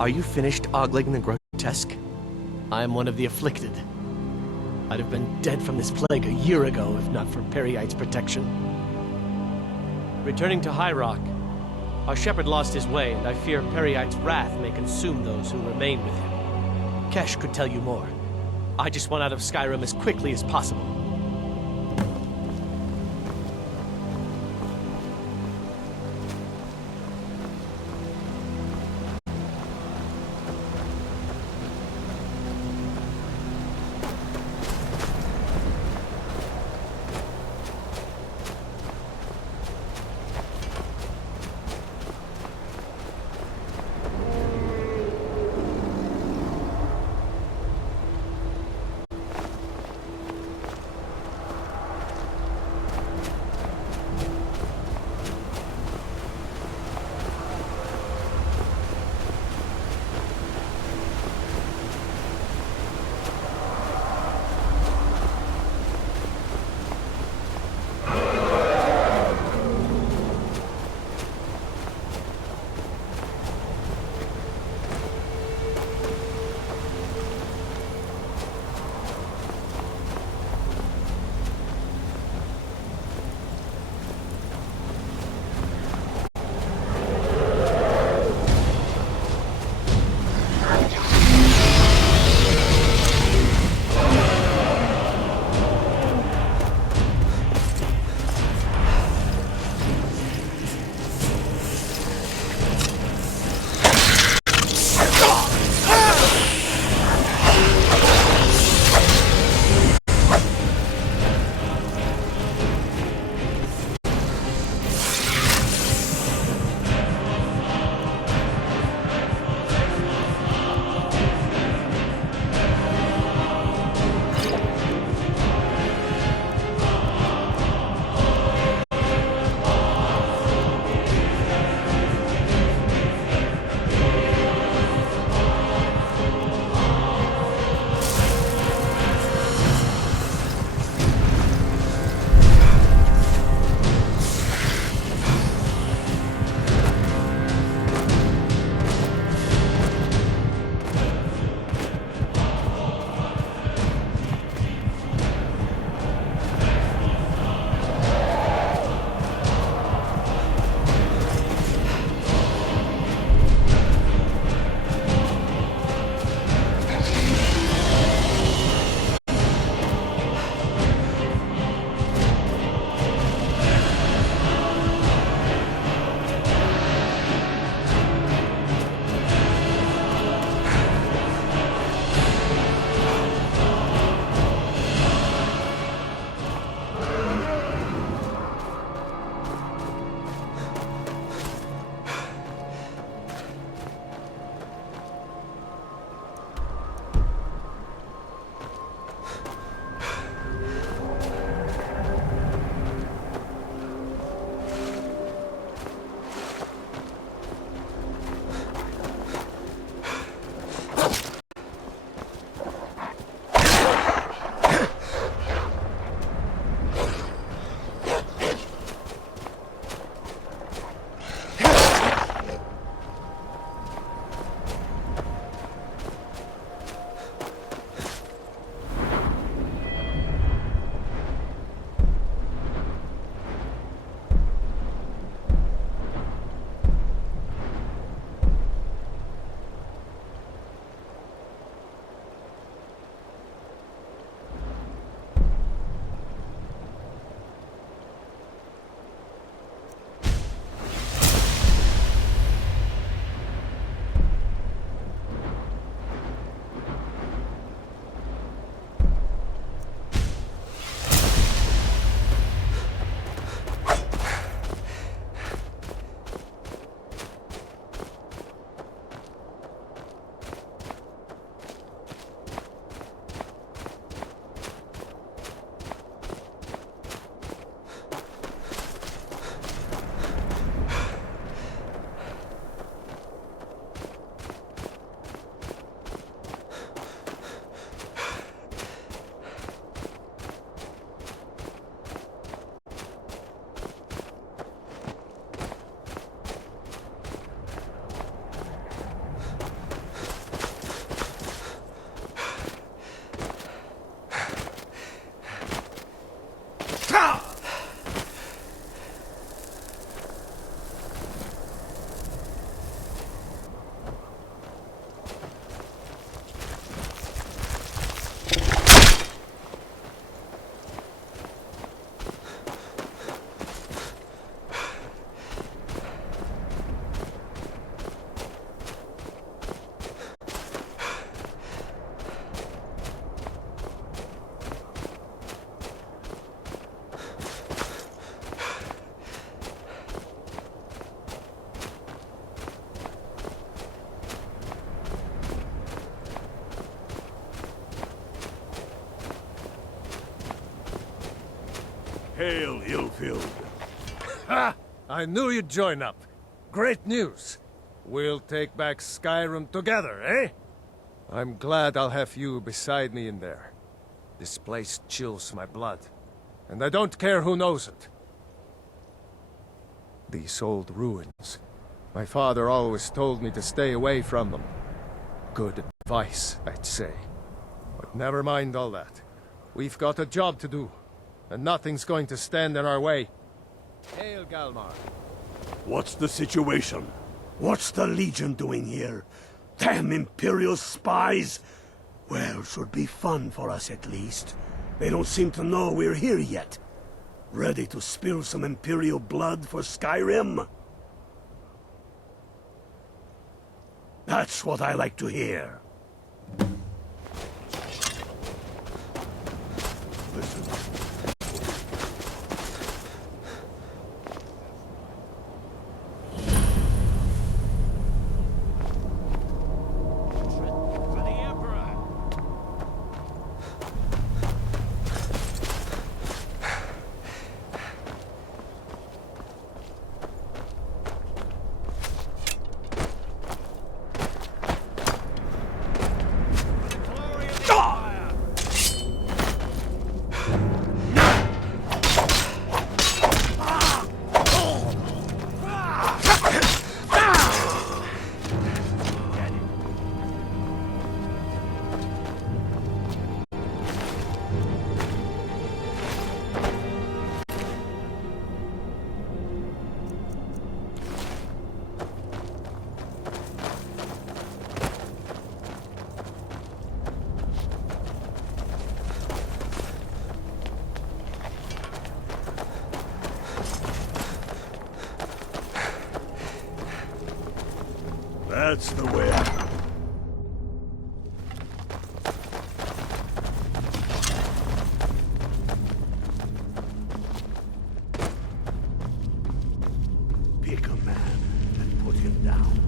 Are you finished ogling the grotesque? I am one of the afflicted. I'd have been dead from this plague a year ago if not for Peryite's protection. Returning to High Rock, our shepherd lost his way, and I fear Peryite's wrath may consume those who remain with him. Kesh could tell you more. I just want out of Skyrim as quickly as possible. Hail, ill-filled. Ha! I knew you'd join up. Great news. We'll take back Skyrim together, eh? I'm glad I'll have you beside me in there. This place chills my blood. And I don't care who knows it. These old ruins. My father always told me to stay away from them. Good advice, I'd say. But never mind all that. We've got a job to do. And nothing's going to stand in our way. Hail, Galmar. What's the situation? What's the Legion doing here? Damn Imperial spies! Well, should be fun for us at least. They don't seem to know we're here yet. Ready to spill some Imperial blood for Skyrim? That's what I like to hear. Listen. That's the way. Pick a man and put him down.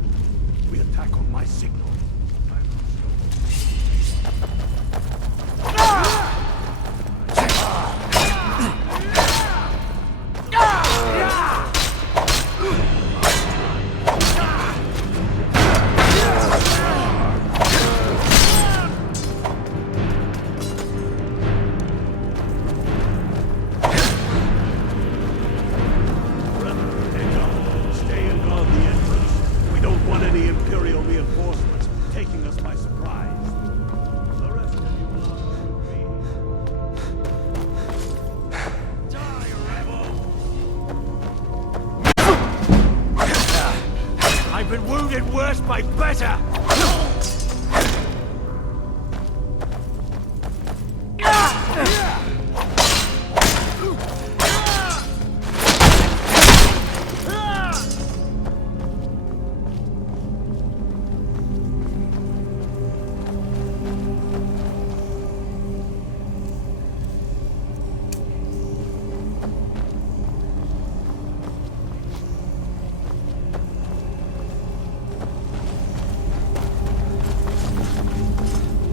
We attack on my signal. Been wounded worse by better!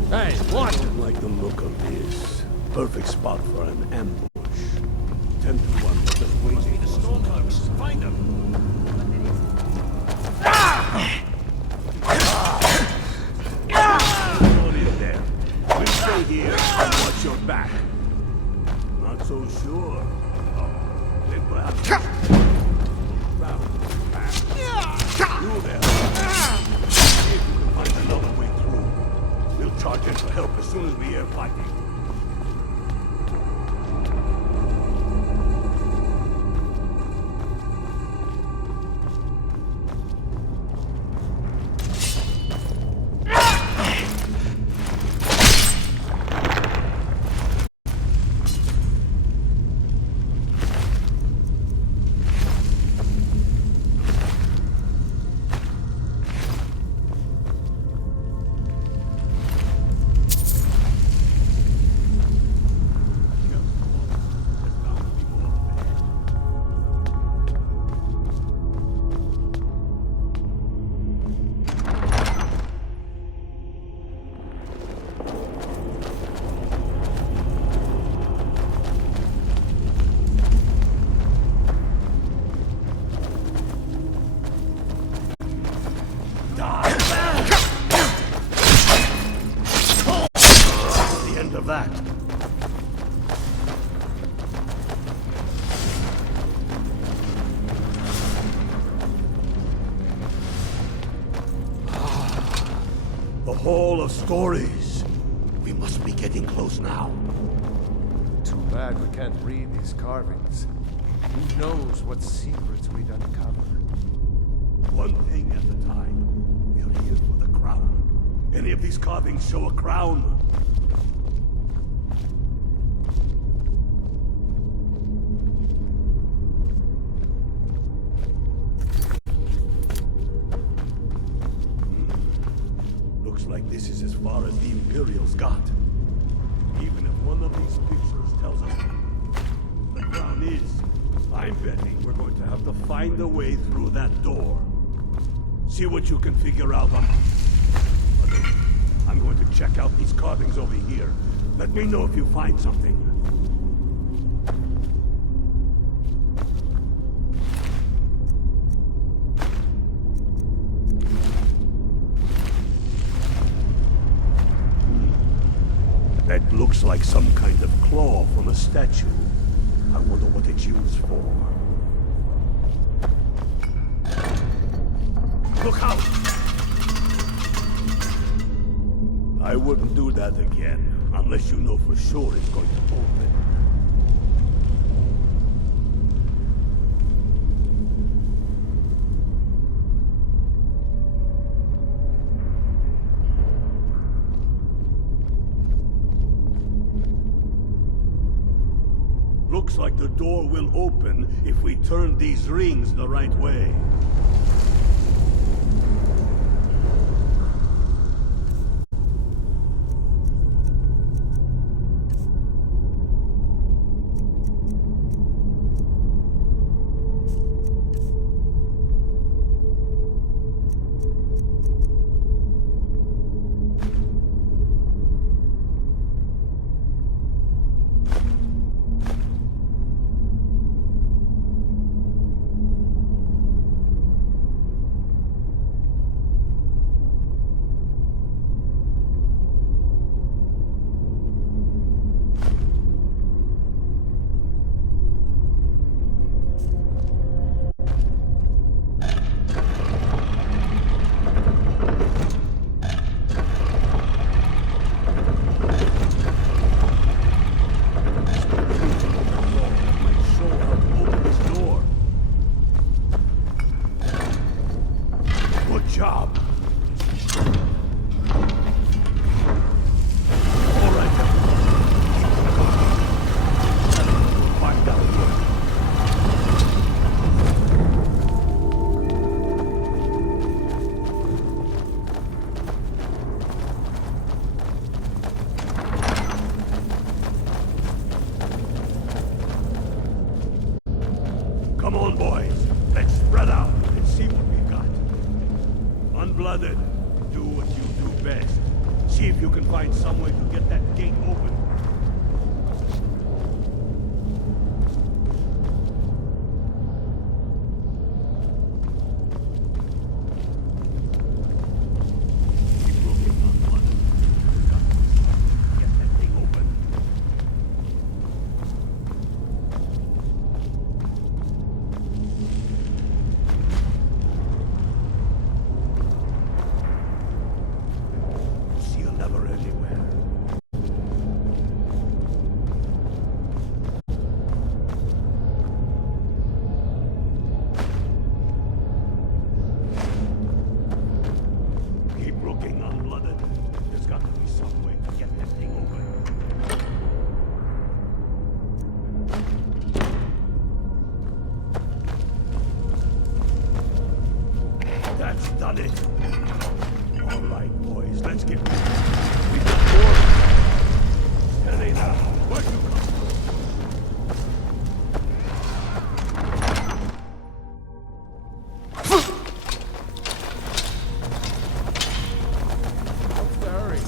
Hey, what? Like the look of this. Perfect spot for an ambush. 10 to 1, just waiting. The Stormcloaks, find them! Hold in there. We'll stay here and watch your back. Not so sure. Oh, then perhaps... You there. See if you can find another way through. We'll charge in for help as soon as we hear fighting. Those stories. We must be getting close now. Too bad we can't read these carvings. Who knows what secrets we'd uncover? One thing at a time. We're here for the crown. Any of these carvings show a crown? Looks like this is as far as the Imperials got. Even if one of these pictures tells us the crown is, I'm betting we're going to have to find a way through that door. See what you can figure out on... I'm going to check out these carvings over here. Let me know if you find something. That looks like some kind of claw from a statue. I wonder what it's used for. Look out! I wouldn't do that again, unless you know for sure it's going to open. Looks like the door will open if we turn these rings the right way. Come on, boys. Let's spread out and see what we've got. Unblooded, do what you do best. See if you can find some way to get that gate open. Keep looking, Unblooded. We've got to get that thing open. See a lever anywhere. Keep looking, Unblooded. There's got to be some way to get that thing open. That's done it. All right, boys, let's get moving. We got more. Steady now. Where'd you come Sorry.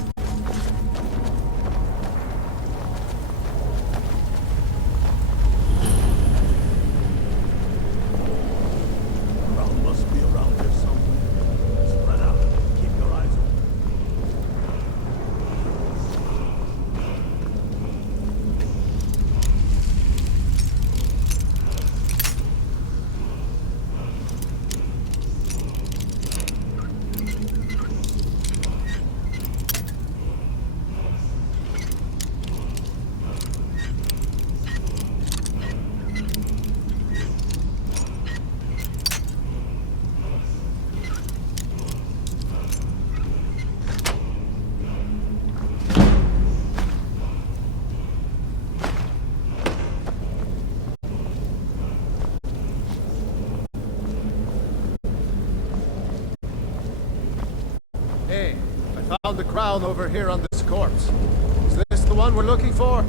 Crown must be around here somewhere. Spread out. Keep your eyes open. crown over here on this corpse. Is this the one we're looking for?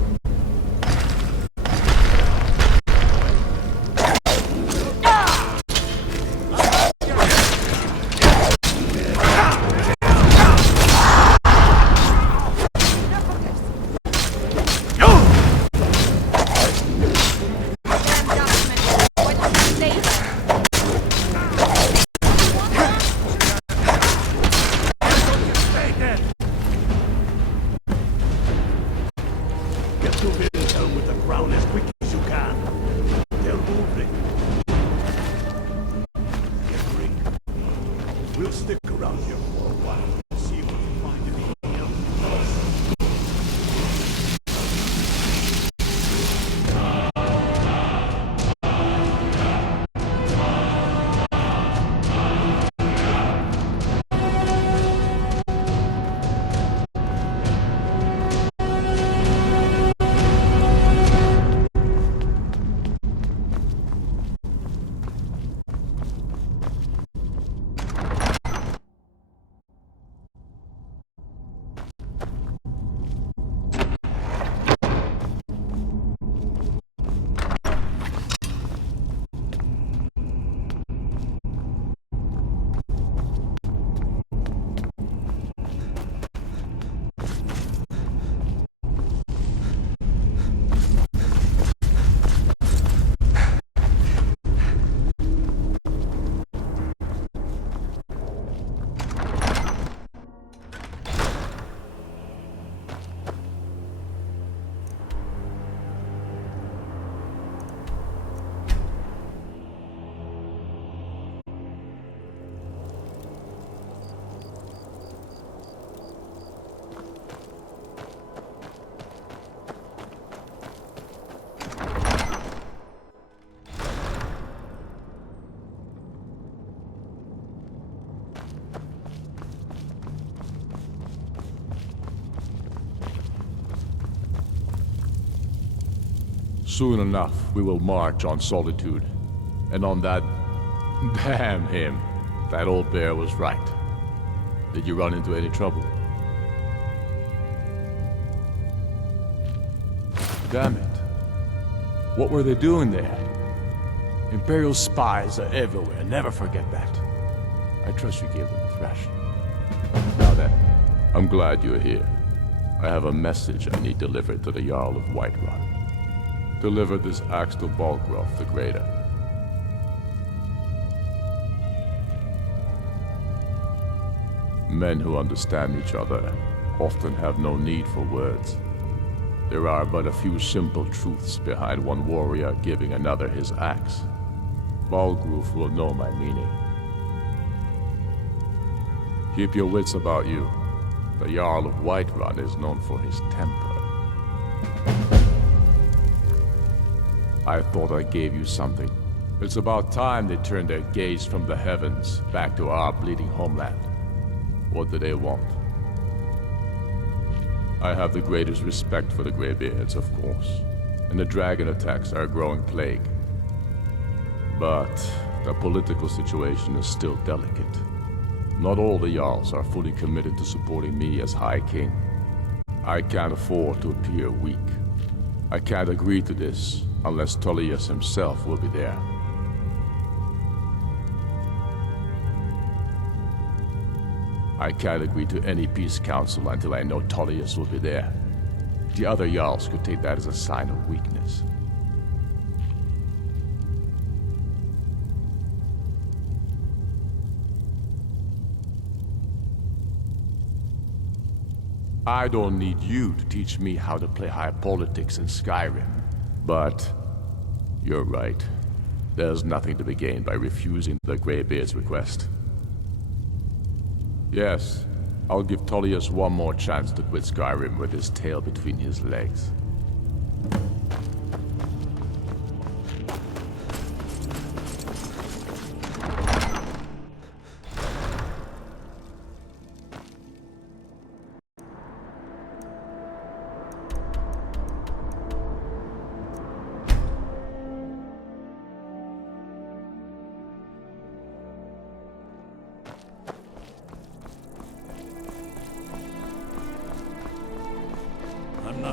Get to Wilhelm with the crown as quick as you can. They're moving. Get Rick. We'll stick around here for a while. See if we can find anything else. Soon enough, we will march on Solitude. And on that... Damn him. That old bear was right. Did you run into any trouble? Damn it. What were they doing there? Imperial spies are everywhere. Never forget that. I trust you gave them a thrashing. Now then, I'm glad you're here. I have a message I need delivered to the Jarl of Whiterun. Deliver this axe to Balgruuf the Greater. Men who understand each other often have no need for words. There are but a few simple truths behind one warrior giving another his axe. Balgruuf will know my meaning. Keep your wits about you. The Jarl of Whiterun is known for his temper. I thought I gave you something. It's about time they turned their gaze from the heavens back to our bleeding homeland. What do they want? I have the greatest respect for the Greybeards, of course, and the dragon attacks are a growing plague. But the political situation is still delicate. Not all the Jarls are fully committed to supporting me as High King. I can't afford to appear weak. I can't agree to this unless Tullius himself will be there. I can't agree to any peace council until I know Tullius will be there. The other Jarls could take that as a sign of weakness. I don't need you to teach me how to play high politics in Skyrim. But you're right. There's nothing to be gained by refusing the Greybeard's request. Yes, I'll give Tullius one more chance to quit Skyrim with his tail between his legs.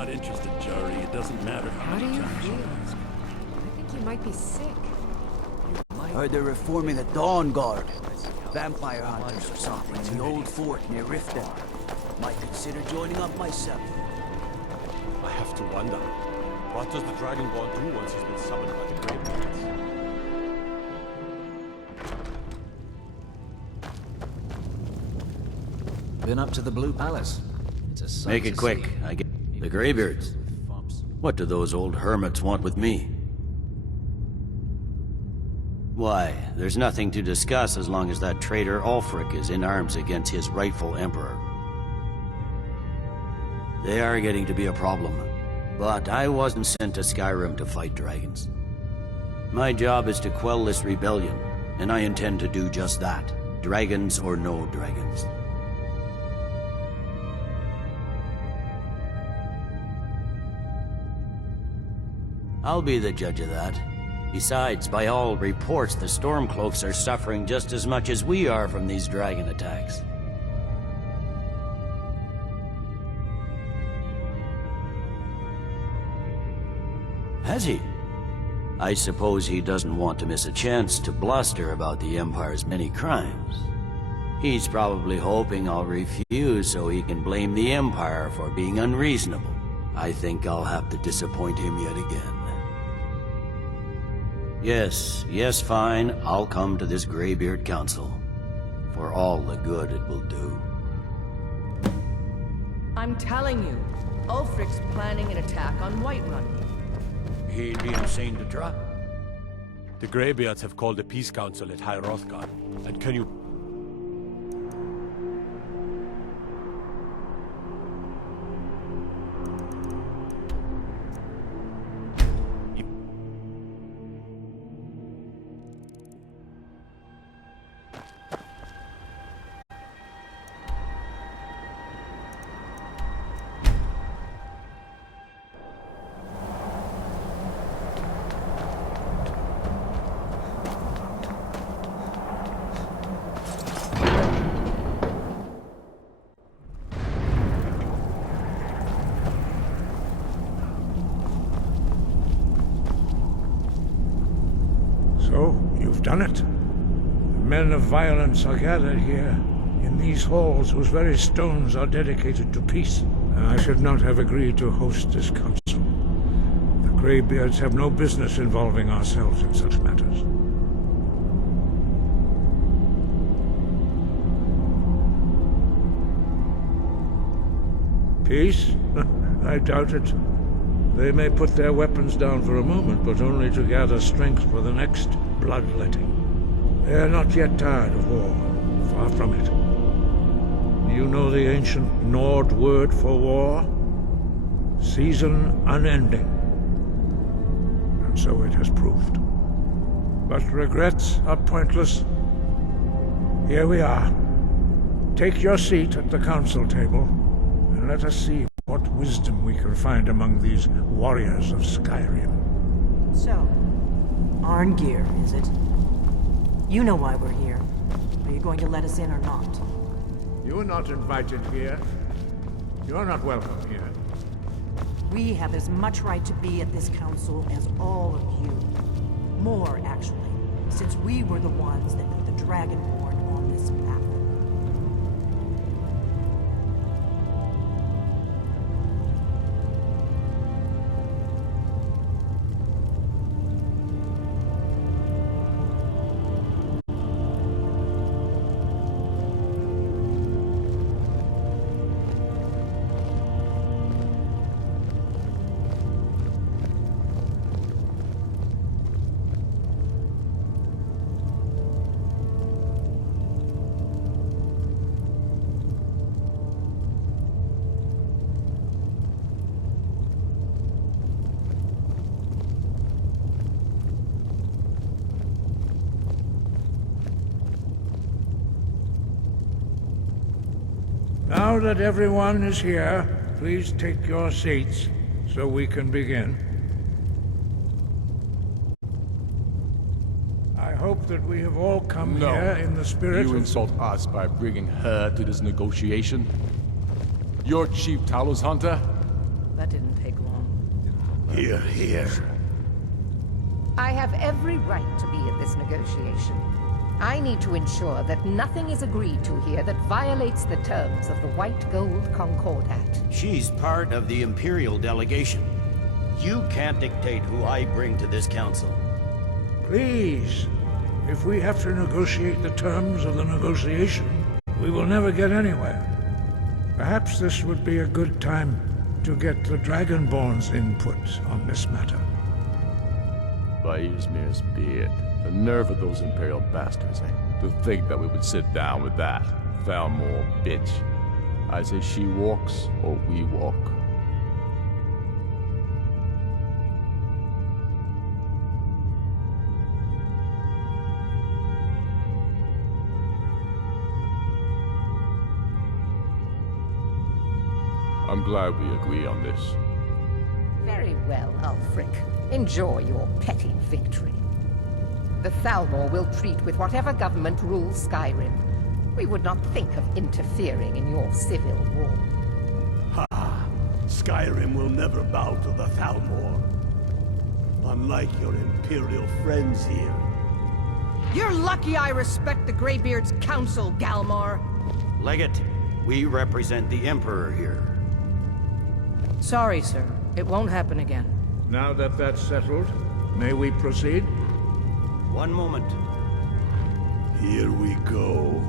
not interested, Jari. It doesn't matter how How do many you times you feel? ask. I think you might be sick. Heard they're reforming the Dawn Guard. Vampire hunters or something in the old fort near Riften. Might consider joining up myself. I have to wonder, what does the Dragonborn do once he's been summoned by the Greybeards? Been up to the Blue Palace. It's a sight Make it to quick. see. I get the Greybeards. What do those old hermits want with me? Why, there's nothing to discuss as long as that traitor Ulfric is in arms against his rightful emperor. They are getting to be a problem, but I wasn't sent to Skyrim to fight dragons. My job is to quell this rebellion, and I intend to do just that, dragons or no dragons. I'll be the judge of that. Besides, by all reports, the Stormcloaks are suffering just as much as we are from these dragon attacks. Has he? I suppose he doesn't want to miss a chance to bluster about the Empire's many crimes. He's probably hoping I'll refuse so he can blame the Empire for being unreasonable. I think I'll have to disappoint him yet again. Yes, fine. I'll come to this Greybeard Council. For all the good it will do. I'm telling you, Ulfric's planning an attack on Whiterun. He'd be insane to try. The Greybeards have called a peace council at High Hrothgar, and can you... So, you've done it. The men of violence are gathered here, in these halls whose very stones are dedicated to peace. I should not have agreed to host this council. The Greybeards have no business involving ourselves in such matters. Peace? I doubt it. They may put their weapons down for a moment, but only to gather strength for the next bloodletting. They are not yet tired of war. Far from it. Do you know the ancient Nord word for war? Season unending. And so it has proved. But regrets are pointless. Here we are. Take your seat at the council table, and let us see what wisdom we can find among these warriors of Skyrim. So, Arngeir, is it? You know why we're here. Are you going to let us in or not? You are not invited here. You're not welcome here. We have as much right to be at this council as all of you. More, actually, since we were the ones that put the Dragonborn on this path. Now that everyone is here, please take your seats so we can begin. I hope that we have all come here in the spirit You of... insult us by bringing her to this negotiation? You're Chief Talos Hunter? That didn't Hear, hear. I have every right to be at this negotiation. I need to ensure that nothing is agreed to here that violates the terms of the White Gold Concordat. She's part of the Imperial delegation. You can't dictate who I bring to this council. Please, if we have to negotiate the terms of the negotiation, we will never get anywhere. Perhaps this would be a good time to get the Dragonborn's input on this matter. By Ysmir's beard, the nerve of those Imperial bastards, eh? To think that we would sit down with that Thalmor bitch. I say she walks, or we walk. I'm glad we agree on this. Very well, Ulfric. Enjoy your petty victory. The Thalmor will treat with whatever government rules Skyrim. We would not think of interfering in your civil war. Ha! Skyrim will never bow to the Thalmor. Unlike your Imperial friends here. You're lucky I respect the Greybeard's counsel, Galmar. Legate, we represent the Emperor here. Sorry, sir. It won't happen again. Now that that's settled, may we proceed? One moment. Here we go.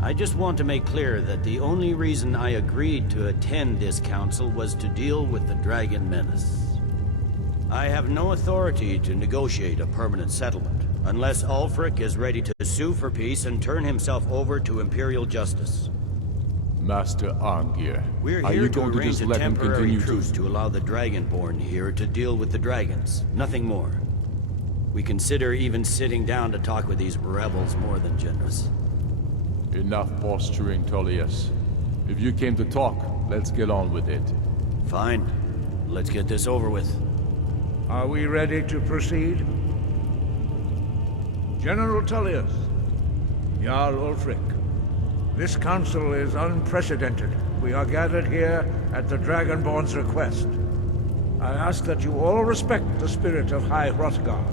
I just want to make clear that the only reason I agreed to attend this council was to deal with the Dragon Menace. I have no authority to negotiate a permanent settlement, unless Ulfric is ready to sue for peace and turn himself over to Imperial justice. Master Arngir, We're are here you to going to arrange just a let him temporary continue truce to... to allow the Dragonborn here to deal with the dragons. Nothing more. We consider even sitting down to talk with these rebels more than generous. Enough posturing, Tullius. If you came to talk, let's get on with it. Fine. Let's get this over with. Are we ready to proceed? General Tullius, Jarl Ulfric, this council is unprecedented. We are gathered here at the Dragonborn's request. I ask that you all respect the spirit of High Hrothgar,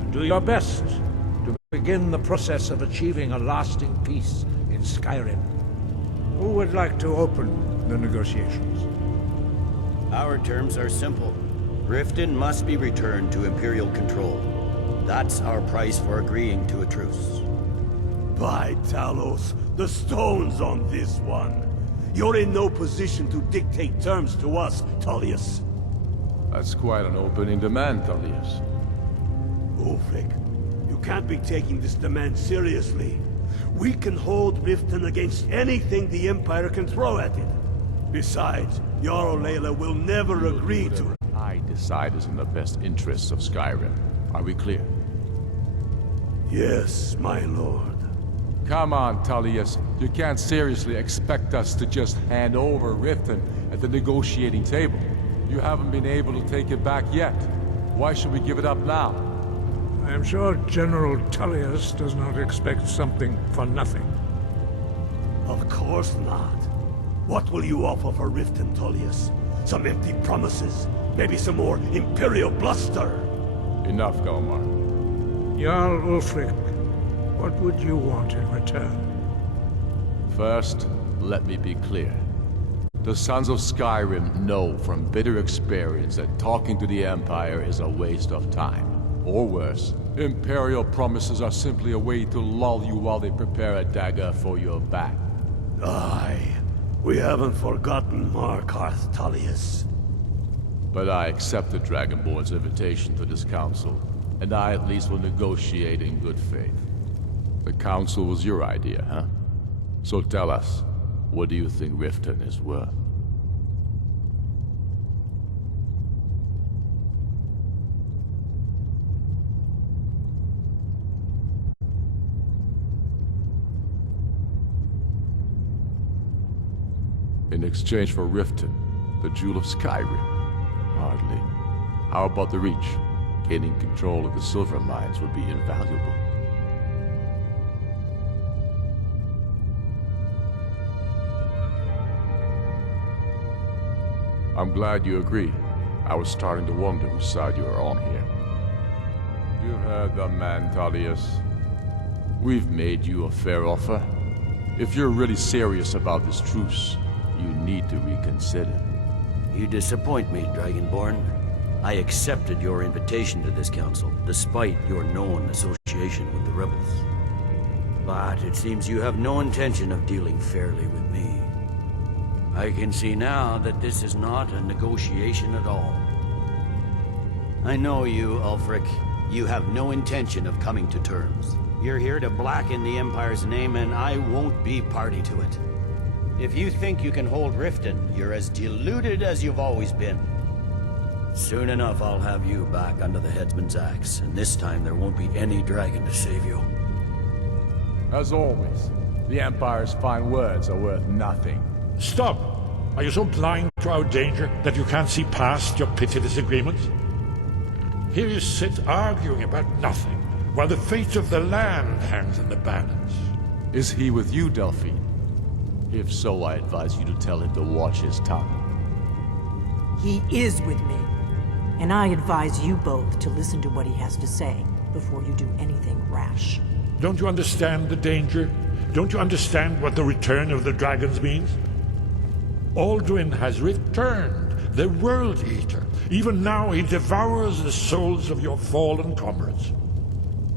and do your best to begin the process of achieving a lasting peace in Skyrim. Who would like to open the negotiations? Our terms are simple. Riften must be returned to Imperial control. That's our price for agreeing to a truce. By Talos, the stone's on this one. You're in no position to dictate terms to us, Tullius. That's quite an opening demand, Tullius. Ulfric, you can't be taking this demand seriously. We can hold Riften against anything the Empire can throw at it. Besides, Jarl Layla will never agree to... I decide is in the best interests of Skyrim. Are we clear? Yes, my lord. Come on, Tullius. You can't seriously expect us to just hand over Riften at the negotiating table. You haven't been able to take it back yet. Why should we give it up now? I am sure General Tullius does not expect something for nothing. Of course not. What will you offer for Riften, Tullius? Some empty promises? Maybe some more Imperial bluster? Enough, Galmar. Jarl Ulfric, what would you want in return? First, let me be clear. The Sons of Skyrim know from bitter experience that talking to the Empire is a waste of time. Or worse, Imperial promises are simply a way to lull you while they prepare a dagger for your back. Aye, we haven't forgotten Markarth, Tullius. But I accept the Dragonborn's invitation to this council, and I at least will negotiate in good faith. The council was your idea, huh? So tell us, what do you think Riften is worth? In exchange for Riften, the Jewel of Skyrim? Hardly. How about the Reach? Gaining control of the silver mines would be invaluable. I'm glad you agree. I was starting to wonder whose side you are on here. You heard the man, Tullius. We've made you a fair offer. If you're really serious about this truce, you need to reconsider. You disappoint me, Dragonborn. I accepted your invitation to this council, despite your known association with the rebels. But it seems you have no intention of dealing fairly with me. I can see now that this is not a negotiation at all. I know you, Ulfric. You have no intention of coming to terms. You're here to blacken the Empire's name, and I won't be party to it. If you think you can hold Riften, you're as deluded as you've always been. Soon enough, I'll have you back under the headsman's axe, and this time there won't be any dragon to save you. As always, the Empire's fine words are worth nothing. Stop! Are you so blind to our danger that you can't see past your pitiless agreements? Here you sit arguing about nothing, while the fate of the land hangs in the balance. Is he with you, Delphine? If so, I advise you to tell him to watch his tongue. He is with me, and I advise you both to listen to what he has to say before you do anything rash. Don't you understand the danger? Don't you understand what the return of the dragons means? Alduin has returned, the World Eater. Even now he devours the souls of your fallen comrades.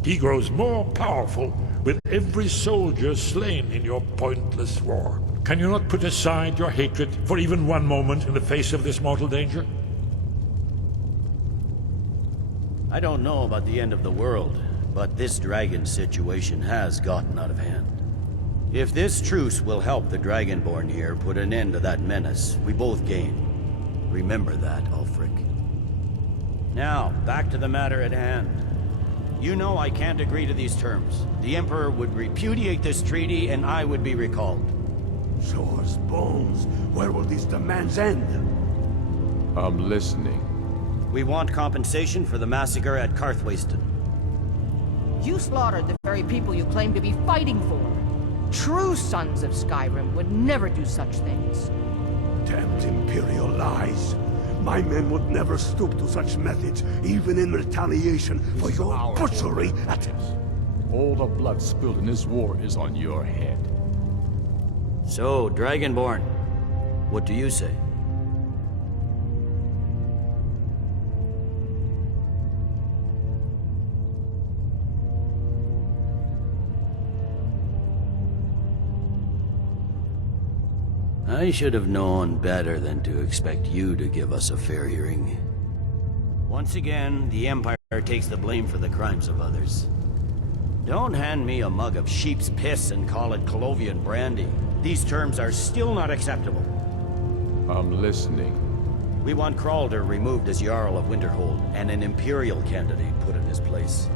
He grows more powerful with every soldier slain in your pointless war. Can you not put aside your hatred for even one moment in the face of this mortal danger? I don't know about the end of the world, but this dragon situation has gotten out of hand. If this truce will help the Dragonborn here put an end to that menace, we both gain. Remember that, Ulfric. Now, back to the matter at hand. You know I can't agree to these terms. The Emperor would repudiate this treaty, and I would be recalled. Shores, bones, where will these demands end? I'm listening. We want compensation for the massacre at Karthwasten. You slaughtered the very people you claim to be fighting for. True sons of Skyrim would never do such things. Damned Imperial lies. My men would never stoop to such methods, even in retaliation for your butchery at... All the blood spilled in this war is on your head. So, Dragonborn, what do you say? I should have known better than to expect you to give us a fair hearing. Once again, the Empire takes the blame for the crimes of others. Don't hand me a mug of sheep's piss and call it Colovian brandy. These terms are still not acceptable. I'm listening. We want Kralder removed as Jarl of Winterhold, and an Imperial candidate put in his place.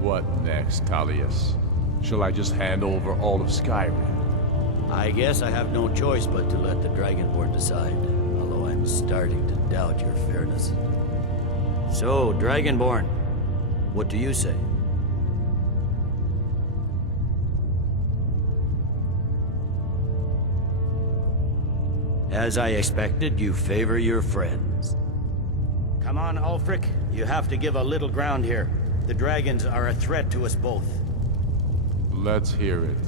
What next, Tullius? Shall I just hand over all of Skyrim? I guess I have no choice but to let the Dragonborn decide, although I'm starting to doubt your fairness. So, Dragonborn, what do you say? As I expected, you favor your friends. Come on, Ulfric. You have to give a little ground here. The dragons are a threat to us both. Let's hear it.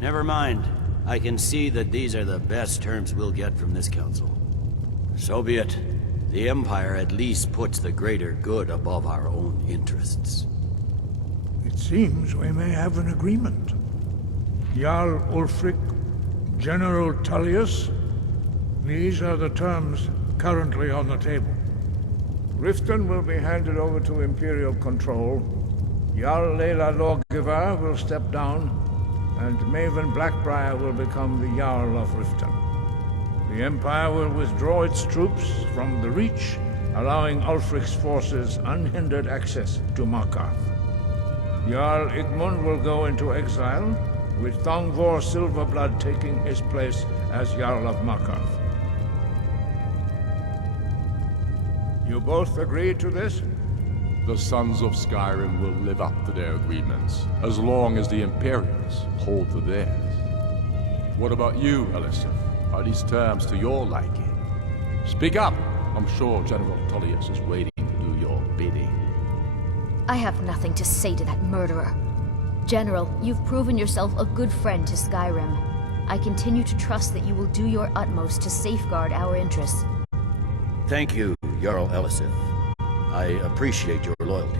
Never mind. I can see that these are the best terms we'll get from this council. So be it. The Empire at least puts the greater good above our own interests. It seems we may have an agreement. Jarl Ulfric, General Tullius, these are the terms currently on the table. Riften will be handed over to Imperial control. Jarl Lela Lawgiver will step down, and Maven Blackbriar will become the Jarl of Riften. The Empire will withdraw its troops from the Reach, allowing Ulfric's forces unhindered access to Markarth. Jarl Igmund will go into exile, with Thongvor Silverblood taking his place as Jarl of Markarth. You both agree to this? The Sons of Skyrim will live up to their agreements, as long as the Imperials hold to theirs. What about you, Elisif? Are these terms to your liking? Speak up! I'm sure General Tullius is waiting to do your bidding. I have nothing to say to that murderer. General, you've proven yourself a good friend to Skyrim. I continue to trust that you will do your utmost to safeguard our interests. Thank you, Jarl Elisif. I appreciate your loyalty.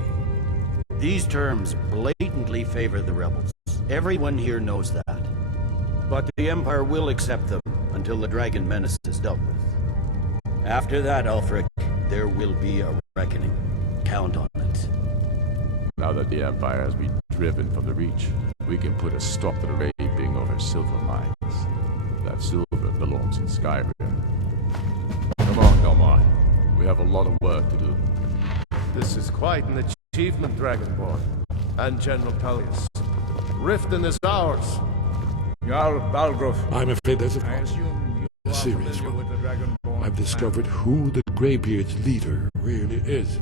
These terms blatantly favor the rebels. Everyone here knows that. But the Empire will accept them until the Dragon Menace is dealt with. After that, Ulfric, there will be a reckoning. Count on it. Now that the Empire has been driven from the Reach, we can put a stop to the raping of our silver mines. That silver belongs in Skyrim. Come on, Delmar. We have a lot of work to do. This is quite an achievement, Dragonborn. And General Tullius. Riften is ours. Jarl Balgruuf. I'm afraid there's I assume you are serious familiar one. with the Dragonborn. I've discovered who the Greybeard's leader really is.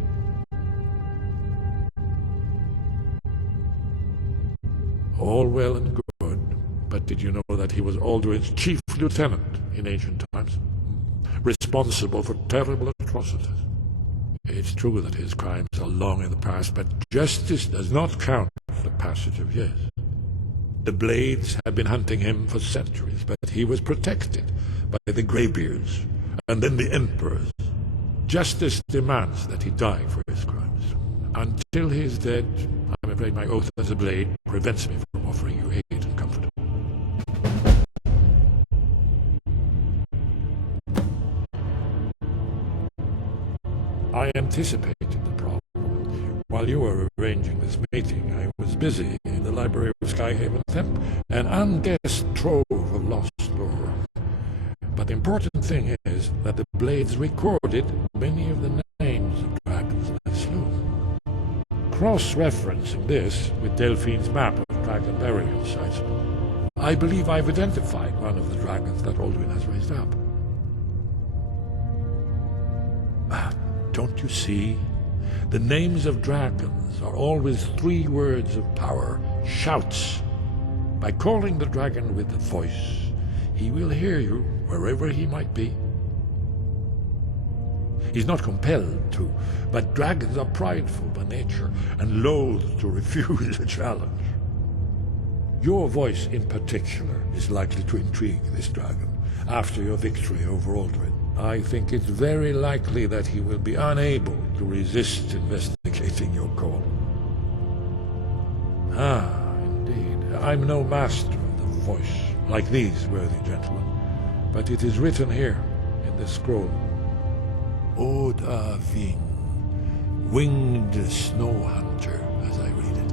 All well and good, but did you know that he was Alduin's chief lieutenant in ancient times? Responsible for terrible atrocities. It's true that his crimes are long in the past, but justice does not count for the passage of years. The Blades had been hunting him for centuries, but he was protected by the Greybeards, and then the Emperors. Justice demands that he die for his crimes. Until he is dead, I'm afraid my oath as a Blade prevents me from offering you aid and comfort. I anticipated the problem. While you were arranging this meeting, I was busy in the library of Skyhaven Temp, an unguessed trove of lost lore. But the important thing is that the Blades recorded many of the names of dragons they slew. Cross-referencing this with Delphine's map of dragon burial sites, I believe I've identified one of the dragons that Alduin has raised up. Don't you see? The names of dragons are always 3 words of power, shouts. By calling the dragon with the voice, he will hear you wherever he might be. He's not compelled to, but dragons are prideful by nature and loath to refuse a challenge. Your voice in particular is likely to intrigue this dragon after your victory over Alduin. I think it's very likely that he will be unable to resist investigating your call. Ah, indeed. I'm no master of the voice, like these worthy gentlemen, but it is written here in this scroll. Oda Ving, winged snow hunter, as I read it.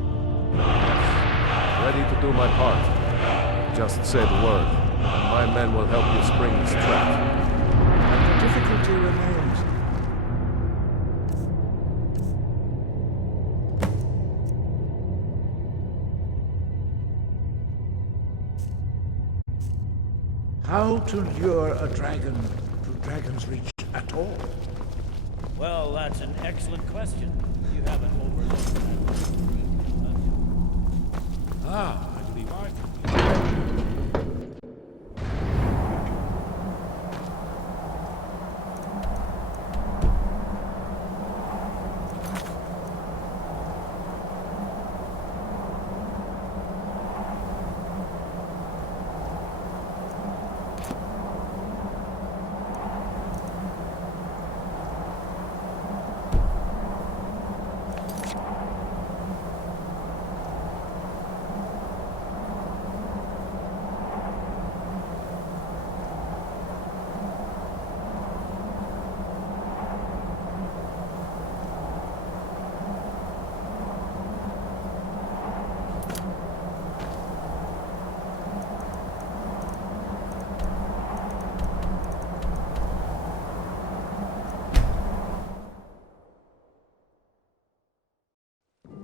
Ready to do my part. Just say the word, and my men will help you spring this trap. And the difficulty remains. How to lure a dragon to Dragon's Reach at all? Well, that's an excellent question. You haven't overlooked that. I believe I can.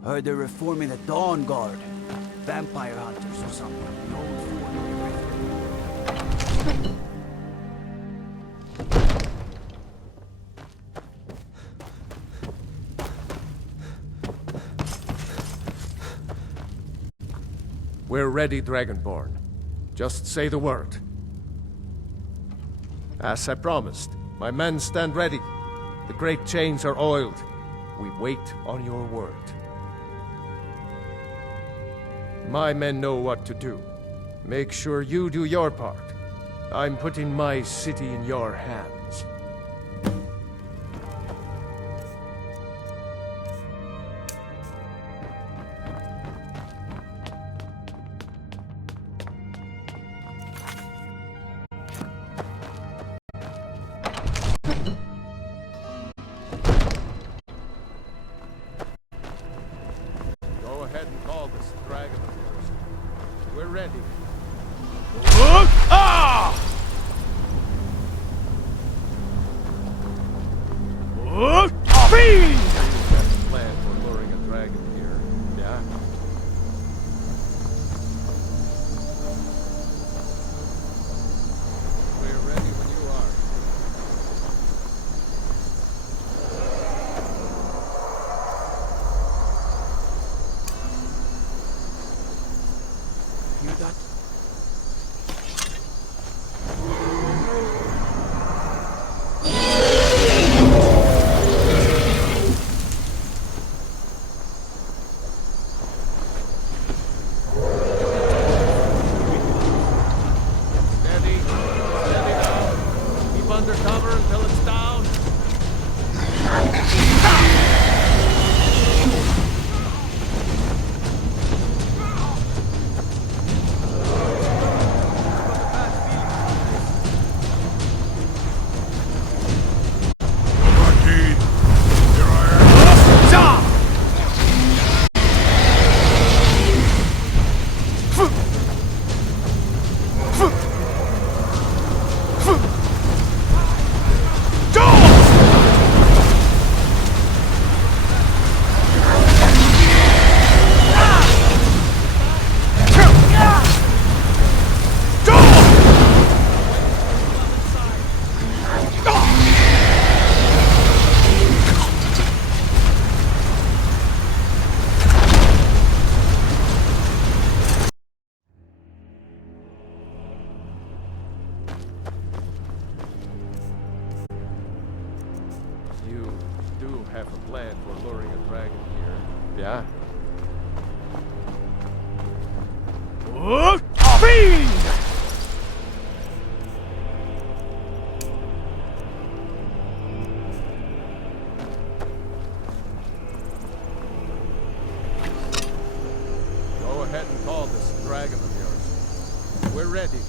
Heard they're reforming the Dawn Guard. Vampire hunters or something. The old fort. We're ready, Dragonborn. Just say the word. As I promised, my men stand ready. The great chains are oiled. We wait on your word. My men know what to do. Make sure you do your part. I'm putting my city in your hands. Go ahead and call this dragon of yours. We're ready. Plan for luring a dragon here, yeah? We're ready when you are. Hear that? Steady. Steady now. Keep under cover until it's down. You do have a plan for luring a dragon here, yeah? Go ahead and call this dragon of yours. We're ready.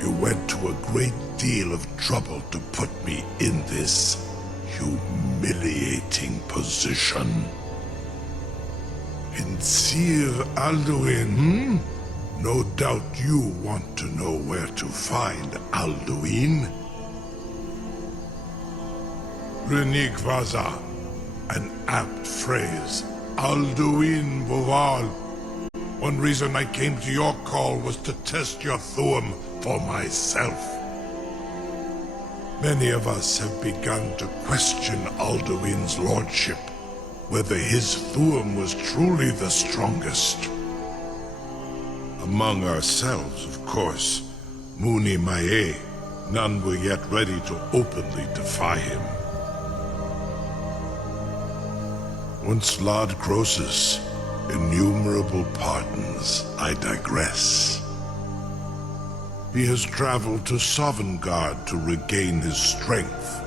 You went to a great deal of trouble to put me in this humiliating position. Sir Alduin, No doubt you want to know where to find Alduin. Renigvaza, an apt phrase. Alduin Boval. One reason I came to your call was to test your Thuum for myself. Many of us have begun to question Alduin's lordship, whether his Thuum was truly the strongest. Among ourselves, of course, Muni Mae, none were yet ready to openly defy him. Once Lord Croesus, innumerable pardons, I digress. He has traveled to Sovngarde to regain his strength,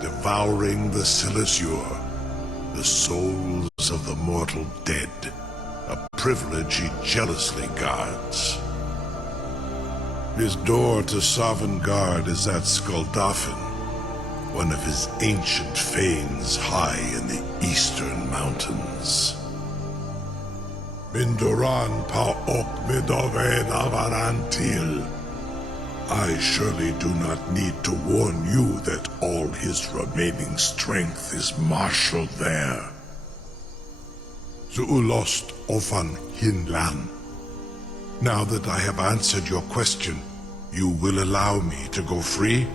devouring the Silesure, the souls of the mortal dead, a privilege he jealously guards. His door to Sovngarde is at Skuldafn, one of his ancient fanes high in the eastern mountains. Mindoran pa ok midove navarantil. I surely do not need to warn you that all his remaining strength is marshaled there. Zuulost ofan hinlan. Now that I have answered your question, you will allow me to go free?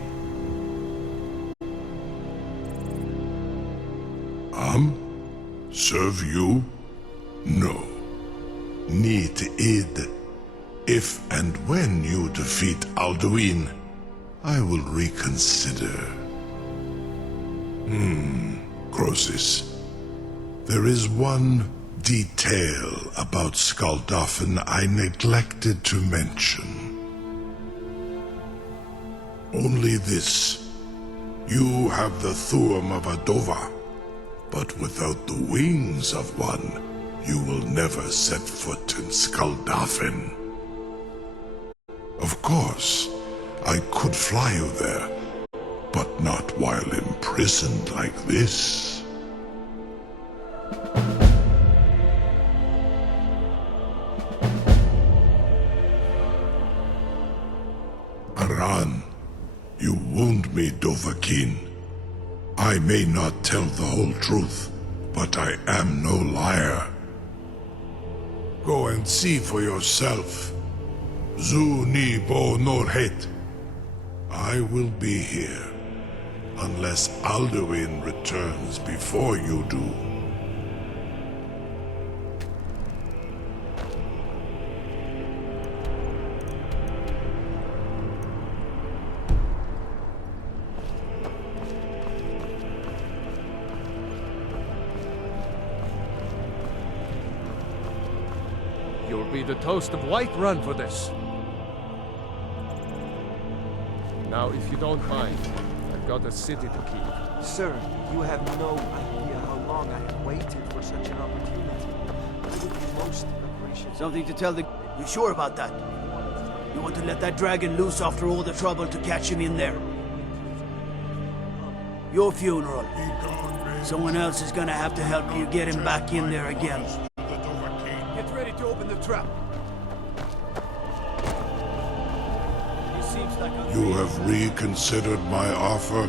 Serve you? No. Need id. If and when you defeat Alduin, I will reconsider. Croesus. There is one detail about Skuldafn I neglected to mention. Only this. You have the Thuum of a Dova, but without the wings of one, you will never set foot in Skuldafn. Of course, I could fly you there, but not while imprisoned like this. Aran, you wound me, Dovahkiin. I may not tell the whole truth, but I am no liar. Go and see for yourself. Zu ni bo norhet. I will be here, unless Alduin returns before you do. You'll be the toast of Whiterun for this. Now, if you don't mind, I've got a city to keep. Sir, you have no idea how long I have waited for such an opportunity. I would be most appreciative. Something to tell the... You sure about that? You want to let that dragon loose after all the trouble to catch him in there? Your funeral. Someone else is gonna have to help you get him back in there again. Get ready to open the trap. You have reconsidered my offer,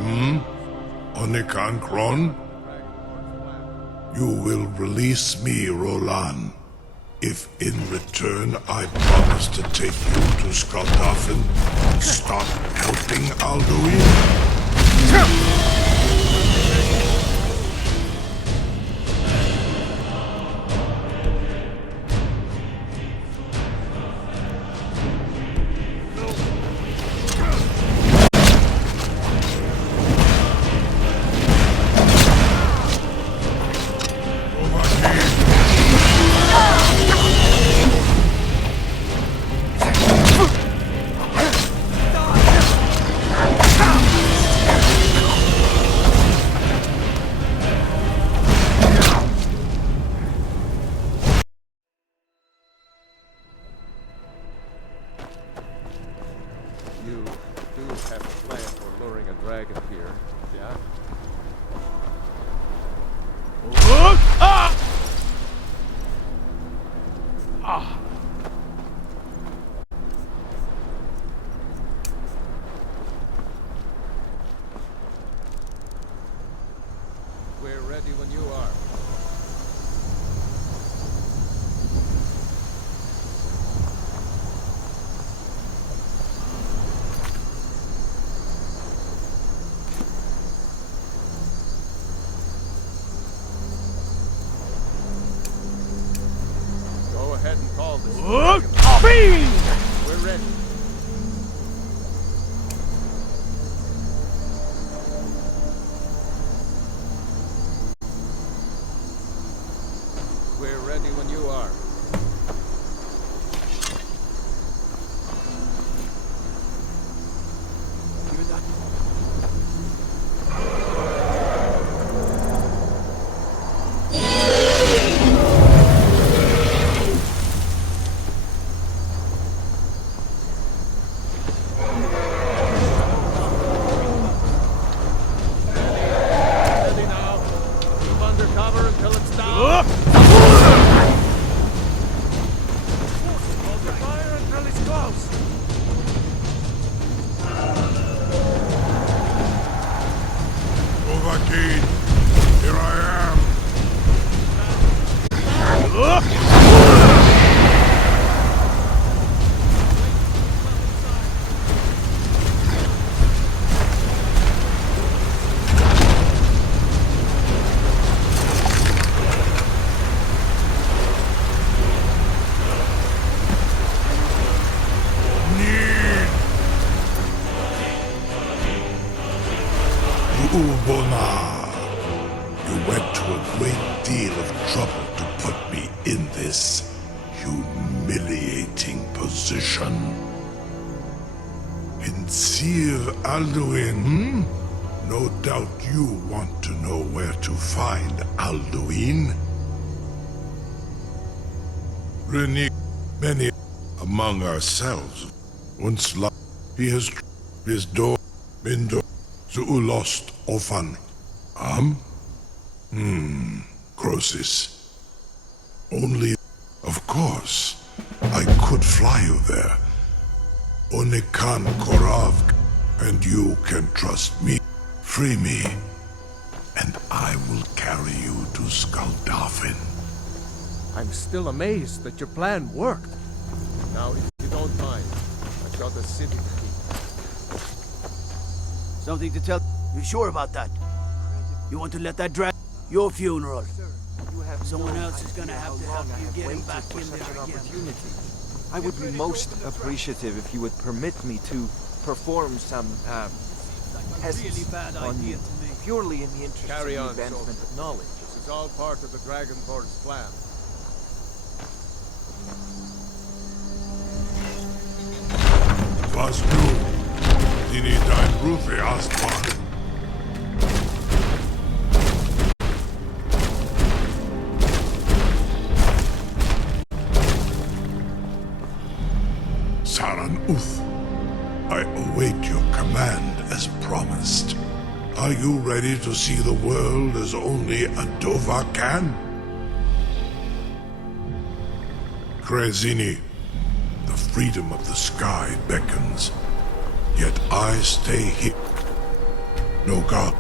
Onikan Kron? You will release me, Rolan, if in return I promise to take you to Skuldafn and stop helping Alduin. You do have a plan for luring a dragon here, yeah? We're ready when you are. Go ahead and call this. We're ready. We're ready when you are. Indeed. Here I am. Ubona, you went to a great deal of trouble to put me in this humiliating position. In Sir Alduin, no doubt you want to know where to find Alduin. Renick, many among ourselves once loved. He has his door been lost often. Croesus. Only, of course, I could fly you there. Onikan Korav, and you can trust me. Free me, and I will carry you to Skaldafin. I'm still amazed that your plan worked. Now, if you don't mind, I've got a city to keep. Something to tell? You sure about that? You want to let that drag your funeral? Someone else is gonna have to help you get him back in there again. I would be most appreciative if you would permit me to perform some tests on you, purely in the interest of the advancement of knowledge. This is all part of the Dragonborn's plan. Was du, dini dein Rufe Astman? Saran Uth, I await your command as promised. Are you ready to see the world as only a Dova can? Krezini, the freedom of the sky beckons, yet I stay here. No god